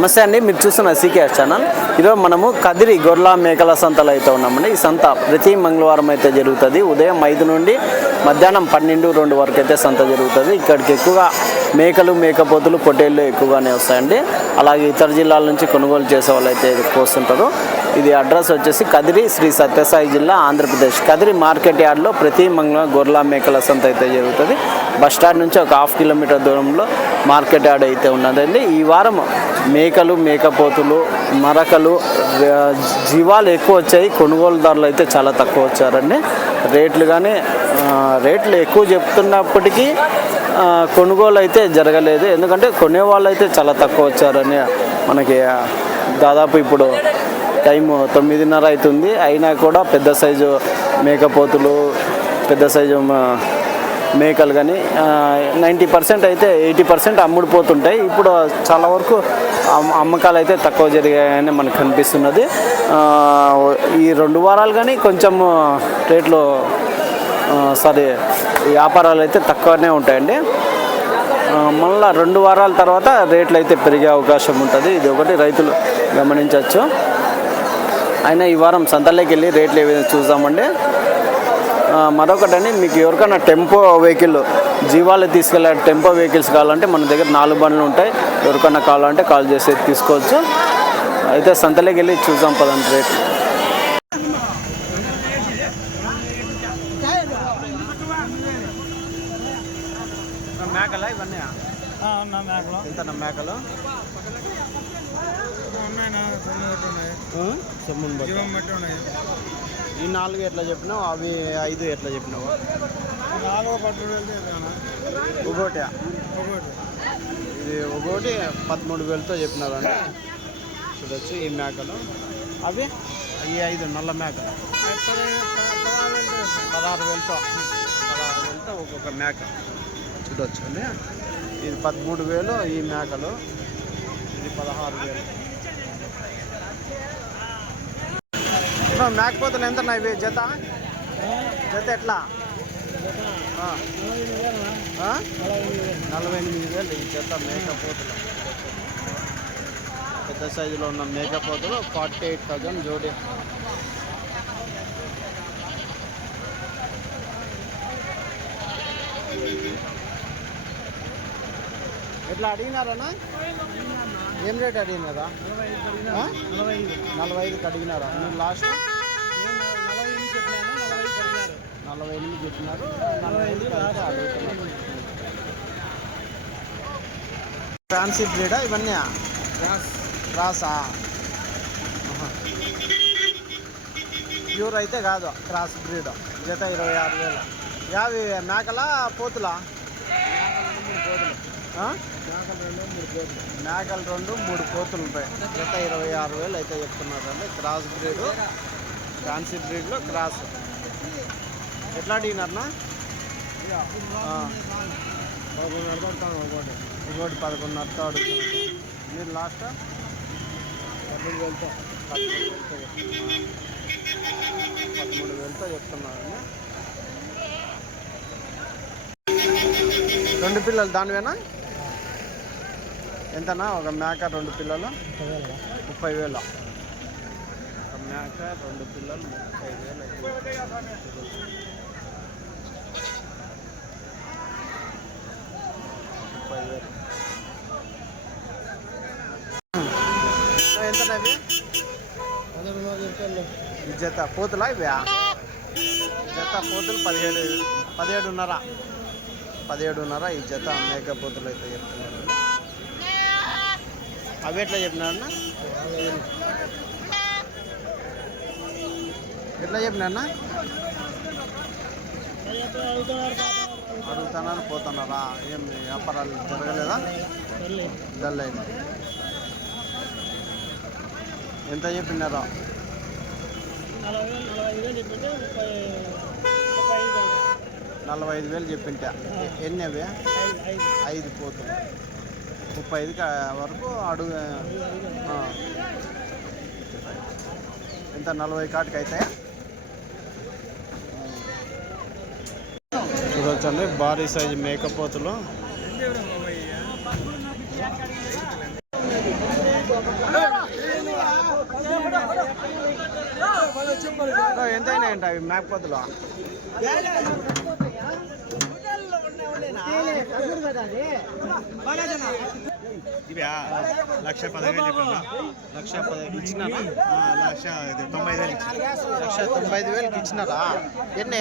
నమస్తే అండి, మీరు చూస్తున్న సీకేఎస్ ఛానల్. ఈరోజు మనము కదిరి గొర్రెల మేకల సంతలో అయితే ఉన్నామండి. ఈ సంత ప్రతి మంగళవారం అయితే జరుగుతుంది. ఉదయం 5 నుండి మధ్యాహ్నం 12-2 వరకు అయితే సంత జరుగుతుంది. ఇక్కడికి ఎక్కువగా మేకలు, మేకపోతులు, పొట్టేళ్ళు ఎక్కువగానే వస్తాయండి. అలాగే ఇతర జిల్లాల నుంచి కొనుగోలు చేసే వాళ్ళు అయితే ఎక్కువ వస్తుంటారు. ఇది అడ్రస్ వచ్చేసి కదిరి, శ్రీ సత్యసాయి జిల్లా, ఆంధ్రప్రదేశ్. కదిరి మార్కెట్ యార్డ్లో ప్రతి మంగళవారం గొర్రెల మేకల సంత అయితే జరుగుతుంది. బస్టాండ్ నుంచి ఒక 1/2 కిలోమీటర్ దూరంలో మార్కెట్ యార్డ్ అయితే ఉన్నదండి. ఈ వారం మేకలు, మేకపోతులు, మరకలు, జీవాలు ఎక్కువ వచ్చాయి. కొనుగోలుదారులు అయితే చాలా తక్కువ వచ్చారండి. రేట్లు ఎక్కువ చెప్తున్నప్పటికీ కొనుగోలు అయితే జరగలేదు. ఎందుకంటే కొనేవాళ్ళు అయితే చాలా తక్కువ వచ్చారని మనకి దాదాపు ఇప్పుడు టైం 9:30 అవుతుంది. అయినా కూడా పెద్ద సైజు మేకపోతులు, పెద్ద సైజు మేకలు కానీ 90% అయితే 80% అమ్ముడుపోతుంటాయి. ఇప్పుడు చాలా వరకు అమ్మకాలు అయితే తక్కువ జరిగాయని మనకు కనిపిస్తున్నది. ఈ 2 వారాలు కానీ కొంచెం రేట్లు వ్యాపారాలు అయితే తక్కువనే ఉంటాయండి. మళ్ళీ 2 వారాల తర్వాత రేట్లు అయితే పెరిగే అవకాశం ఉంటుంది. ఇది ఒకటి రైతులు గమనించవచ్చు. అయినా ఈ వారం సంతలోకి వెళ్ళి రేట్లు ఏ విధంగా చూద్దామండి. మరొకటండి, మీకు ఎవరికైనా టెంపో వెహికల్, జీవాలు తీసుకెళ్ళే టెంపో వెహికల్స్ కావాలంటే మన దగ్గర 4 బండ్లు ఉంటాయి. ఎవరికైనా కావాలంటే కాల్ చేసి తీసుకోవచ్చు. అయితే సంతలోకి వెళ్ళి చూద్దాం పదండి రేట్లు. మేకలా ఇవన్నీ ఎంత మేకలు? ఈ 4 ఎట్లా చెప్పినావు? అవి 5 ఎట్లా చెప్పినావు? 4 ఒకటి ఇది ఒకటి 13,000తో చెప్పినారండి. చూడొచ్చు ఈ మేకలు. అవి ఈ 5 నల్ల మేకలు 16,000తో ఒక్కొక్క మేక. చూడొచ్చు అండి. ఇది 13,000 ఈ మేకలు, ఇది 16,000. మేకపోతులు ఎంత ఇవి జత ఎట్లా? 48,000 ఈ జత మేకపోతులు. పెద్ద సైజులో ఉన్న మేకపోతులు 48,000 జోడి. ఎట్లా అడిగినారన్నా? ఏం రేట్ అడిగినారా? 45కి అడిగినారా? మీరు లాస్ట్ 48 చెప్పినారు. 45కి అడుగుతున్నారు. ఫ్యాన్సీ బ్రీడా ఇవన్నీ? క్రాసా? ప్యూర్ అయితే కాదు, క్రాస్ బ్రీడ్. జత 26,000. యావి మేకలా పోతులా? మేకలు 2, 3 పోతులు ఉంటాయి. జత 26,000 అయితే చెప్తున్నారండి. క్రాస్ బ్రీడ్, ఫ్యాన్సీ బ్రీడ్లో క్రాస్. ఎట్లా అడిగినారన్నా? 11,500తో అడుగుతున్నారు. మీరు లాస్ట్ 13,000తో చెప్తున్నారండి. 2 పిల్లలు దానివేనా? ఎంతనా ఒక మేక? 2 పిల్లలు 30,000. ఒక మేక 2 పిల్లలు 30,000 అయితే. 30,000. ఎంతనా ఇవి? ఈ జత పోతులా ఇవి? జత పోతులు 17,500 ఈ జత మేకపోతులు అయితే చెప్తున్నారు. అవి ఎట్లా చెప్పినారన్నా? ఎట్లా చెప్పినారన్నా? అడుగుతున్నారు, పోతున్నారా? ఏం వ్యాపారాలు జరగలేదా? డల్ అయింది. ఎంత చెప్పినారా? 45,000 చెప్పింటా. ఎన్ని అవి? 5 పోతులు 35 వరకు అడుగు. ఎంత 40 కాటికి అవుతాయా? చూడొచ్చండి భారీ సైజు మేకపోతులు. ఎంత అయినాయంట అవి మేకపోతులు? ఇవ్యా 1,15,000 ఇచ్చినారా? 1,95,000 1,95,000 ఇచ్చినారా? ఎన్ని?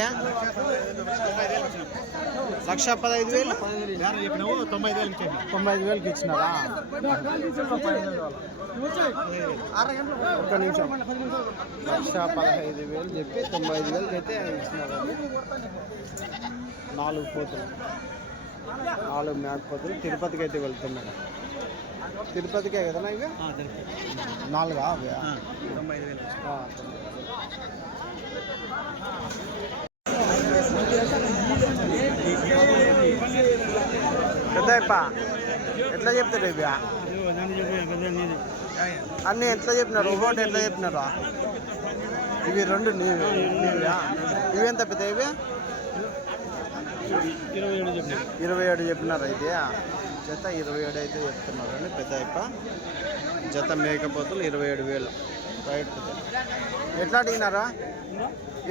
1,15,000 చెప్పినావు 95,000 95,000 ఇచ్చినారా? ఒక్క నిమిషం. 1,15,000 చెప్పి 95,000 అయితే ఇచ్చినారండి. 4 పోతులు, 4 మేకపోతులు తిరుపతికి అయితే వెళ్తున్నాయి. తిరుపతికే కదా ఇవి? 4 అవి 95,000. పెద్దప్ప ఎట్లా చెప్తారు ఇవి అన్నీ? ఎట్లా చెప్పినారు? ఒకటి ఎట్లా చెప్పినారు? ఇవి 2 నీవా? ఇవి ఎంత పెద్ద? ఇవి 27 చెప్పినారు. అయితే జత 27 అయితే చెప్తున్నారు అండి పెద్ద అయిప. జత మేకపోతులు 27,000 రైట్. ఎట్లా అడిగినారా?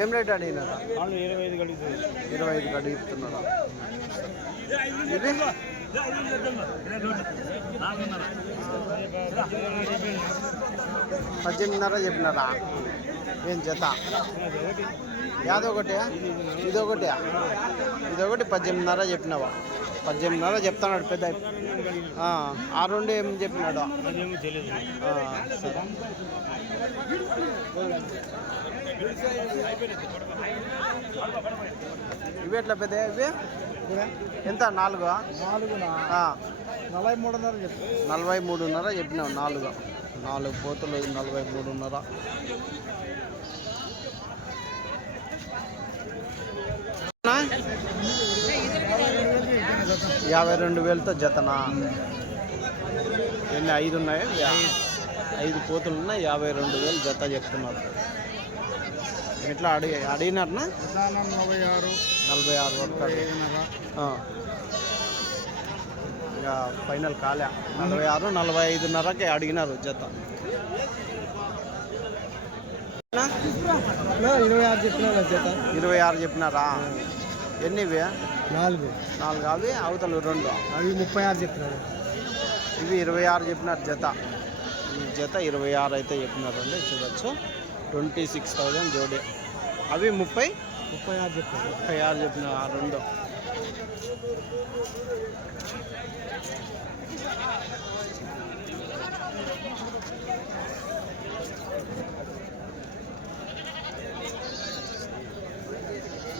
ఏం రేట్ అడిగినారా? 25 అడుగుతున్నారా? ఇది 18,500 చెప్పినారా? ఏం జత? యాదొకటి ఇదొకటి 18,500 చెప్పినావా? 18,500 చెప్తున్నాడు పెద్ద. ఆ 2 ఏం చెప్పినాడు? సరే. ఇవి ఎట్లా పెద్ద? ఇవి ఎంత? 4 43,500 చెప్పి 43,500 చెప్పినావు. 4 పోతులు 43,500. యాభై 22,000తో జతనా? ఎన్ని? 5 ఉన్నాయి. 5 పోతులు ఉన్నాయి. 52,000 జత చెప్తున్నారు. ఎట్లా అడిగినారనా? 46 వరకు ఇక ఫైనల్ కాలే. 46, 45,500కి అడిగినారు జత. 26 చెప్పినారా జత? 26 చెప్పినారా? ఎన్ని ఇవి? 4 అవి అవతలు 2 అవి 36 చెప్పినారు. ఇవి 26 చెప్పినారు జత. ఈ జత 26 అయితే చెప్పినారండి. చూడొచ్చు 26,000 జోడి. అవి 36 చెప్పిన 2.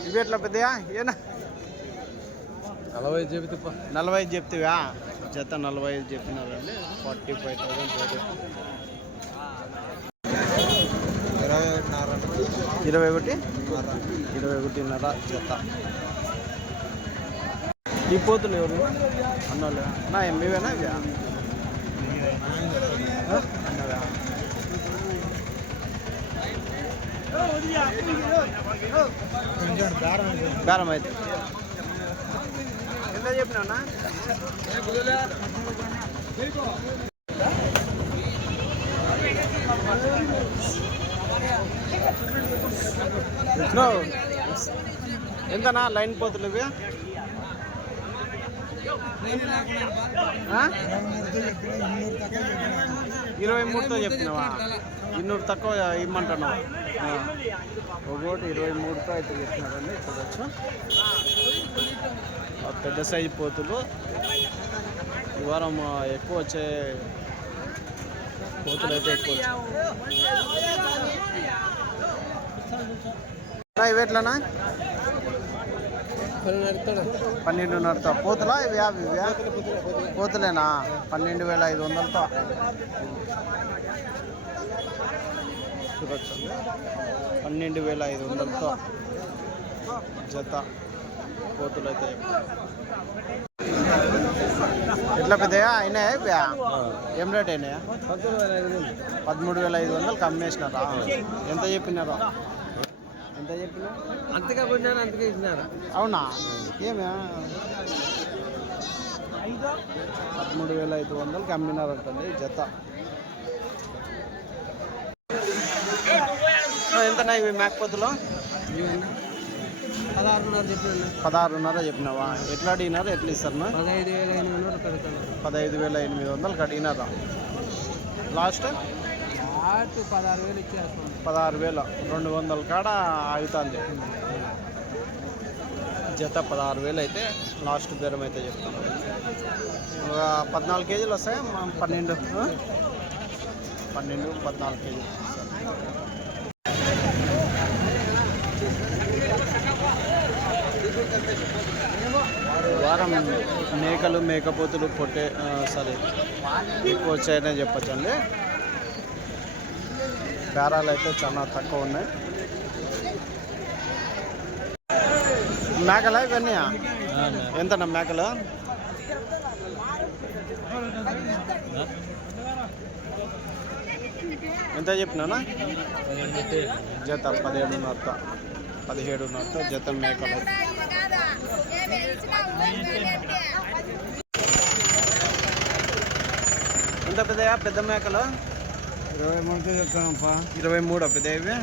ఇవి ఎట్లా పెద్దయా? ఏనా 40 చెప్తావా? జత 45 చెప్పినారండి. 45,000 జోడి. 21,500 జత. ఈ పోతులు ఎవరు అన్నోళ్ళు? నా ఎంబీవేనా ఇవి? అన్నవా? బేరం అయితే ఎంత చెప్పినా? ఎంతనా లైన్ పోతులు ఇవి? 23తో చెప్పినావా? 200 తక్కువ ఇమ్మంటున్నావు. ఒకటి 23తో అయితే చెప్పినారండి. చూడవచ్చు పెద్ద సైజు పోతులు. ఈ వారం ఎక్కువ వచ్చే పోతులు అయితే ఎక్కువ వచ్చాయి. ఇవి ఎట్లనా? 12,500తో పోతులా? ఇవి పోతులేనా? 12,500తో చూడొచ్చు. 12,500తో జత పోతులు అయితే. ఎట్లా పెద్దయా అయినాయా? ఇవ్యా ఏం రేట్ అయినాయా? 13,500 అమ్మేసినారా? ఎంత చెప్పినారా? ఎంత చెప్పినా? అంతగా పోయినారు, అంతగా ఇచ్చినారా? అవునా? ఏమే 13,500 అమ్మినారంటండి జత. ఎంతనా ఇవి మేకపోతులు? 16,500 చెప్పినావా? ఎట్లా అడిగినారు, ఎట్లా ఇస్తారన్నా? 15,800 అడిగినారా? లాస్ట్ 16,200 కాడ ఆగుతుంది. జత 16,000 అయితే లాస్ట్ బేరం అయితే చెప్తాను. 14 కేజీలు వస్తాయి, 14 కేజీలు. వారం మేకలు మేకపోతులు ఎక్కువ వచ్చాయనే చెప్పచ్చు అండి. బేరాలు అయితే చాలా తక్కువ ఉన్నాయి. మేకలా ఇవన్నీ ఎంతన్నా మేకలు? ఎంత చెప్పినానా? జత 17,500 జత మేకలు. ఎంత పెద్ద మేకలు? 23 చెప్తానప్పా. 23 పెద్దవి.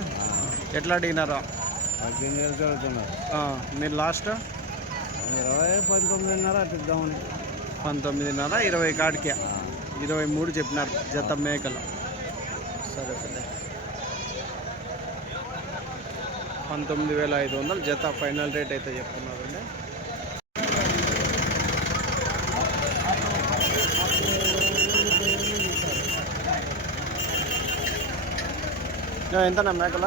ఎట్లా అడిగినారా? 18,000 చదువుతున్నారు. మీరు లాస్ట్ 19,500 అట్టిద్దామని. 19,500, 20 కాడికి 23 చెప్పినారు జత మేకలు. సరే పెద్ద 19,500 జత ఫైనల్ రేట్ అయితే చెప్తున్నారండి. ఎంతనా మేకల?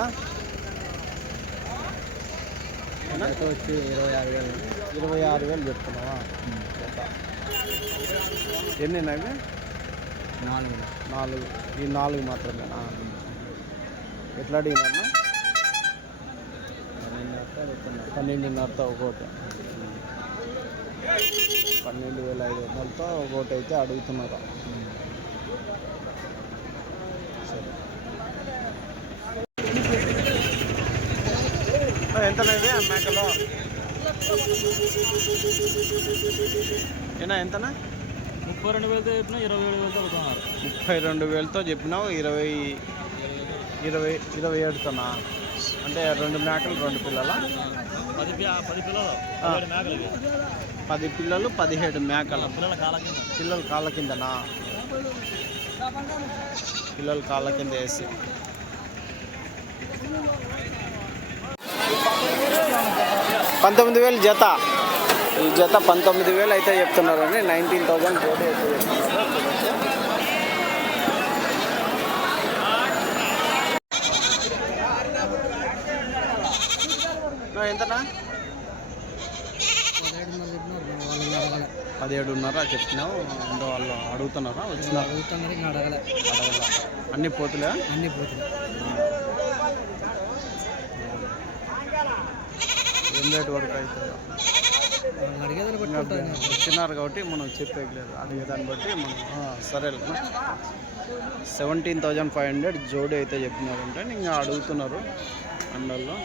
వచ్చి 26,000. 26,000 చెప్తున్నావా? ఎన్ని అవి? 4. ఈ 4 మాత్రమేనా? ఎట్లా అడిగినా? 12,500 ఒకటి. 12,500తో ఒకటి అయితే అడుగుతున్నారు. సరే ఎంతనేది ఆ మేకలో? ఎంతనా? 32,000 చెప్పినా 27,000 అవుతున్నారు. 32,000తో చెప్పినావు. 27తోనా? అంటే 2 మేకలు 2 పిల్లల? 10 పిల్లలు 10 పిల్లలు 17 మేకలు. పిల్లలు కాళ్ళ కిందనా? పిల్లలు కాళ్ళ కింద వేసి 19,000 జత. ఈ జత 19,000 అయితే చెప్తున్నారండి. 19,000 జోడి అయితే చెప్తున్నారు. ఎంతనా? 17,500 చెప్తున్నావు. వాళ్ళు అడుగుతున్నారా? వచ్చినారు. అడగల. అన్ని పోతులే? అన్ని పోతులు. ఏం రేటు వరకు అవుతుందో వచ్చినారు కాబట్టి మనం చెప్పేయలేదు. అడిగేదాన్ని బట్టి మనం సరే 17,500 జోడి అయితే చెప్తున్నారంటే ఇంకా అడుగుతున్నారు అన్నోళ్ళు.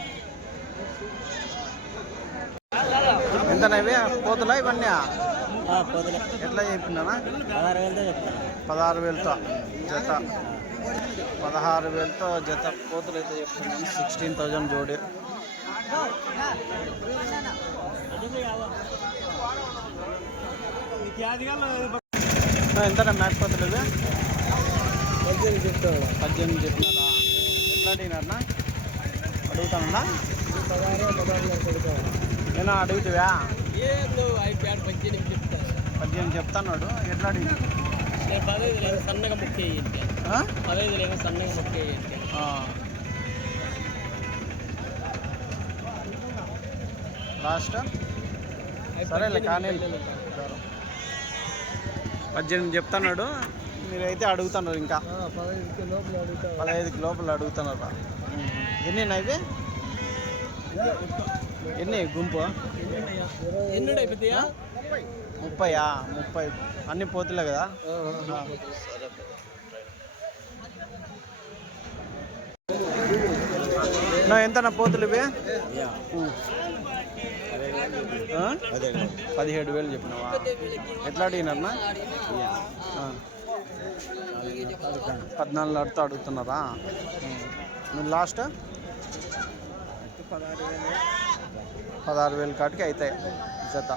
ఎంతనా ఇవి పోతులా ఇవన్నీ? ఎట్లా చెప్పినానా? 16,000తో జత. 16,000తో జత పోతులు అయితే చెప్తున్నాను. 16,000 జోడి. ఎంతనా మేకపోతులు ఇవి? 18 చెప్పినారా? ఎట్లా అడిగినారనా? అడుగుతానన్నా? ఏనా అడుగుతావా? 18 చెప్తాన్నాడు. ఎట్లా అడిగి? సన్నగా ముక్కే 15 సన్నగా ముక్కే. లాస్ట్ సరేలే కానీ 18 చెప్తున్నాడు. మీరైతే అడుగుతున్నారు ఇంకా 15 లోపల అడుగుతున్నారు. ఎన్ని ఇవి? ఎన్ని గుంపు? 30 అన్ని పోతులే కదా? ఎంతనా పోతులు ఇవి? 17,000 చెప్పినావా? ఎట్లా అడిగినారన్నా? 14,500తో అడుగుతున్నారా? మీరు లాస్ట్ 16,000 కాటికి అవుతాయి జత.